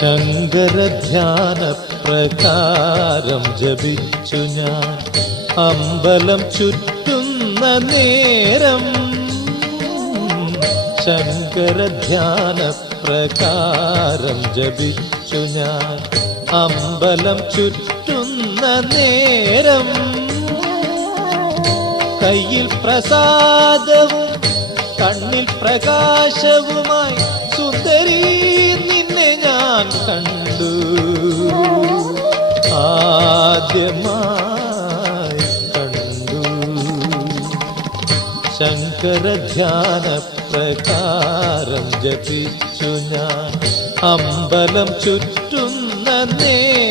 ശങ്കരധ്യാന പ്രകാരം ജപിച്ചു ഞാൻ അമ്പലം ചുറ്റുന്ന നേരം. ശങ്കരധ്യാന പ്രകാരം ജപിച്ചു ഞാൻ അമ്പലം ചുറ്റുന്ന നേരം. കയ്യിൽ പ്രസാദവും കണ്ണിൽ പ്രകാശവുമായി സുന്ദരി നിന്നെ ഞാൻ കണ്ടു. ആദ്യമായി കണ്ടു. ശങ്കരധ്യാന പ്രകാരം ജപിച്ചു ഞാൻ അമ്പലം ചുറ്റുന്ന നേരം.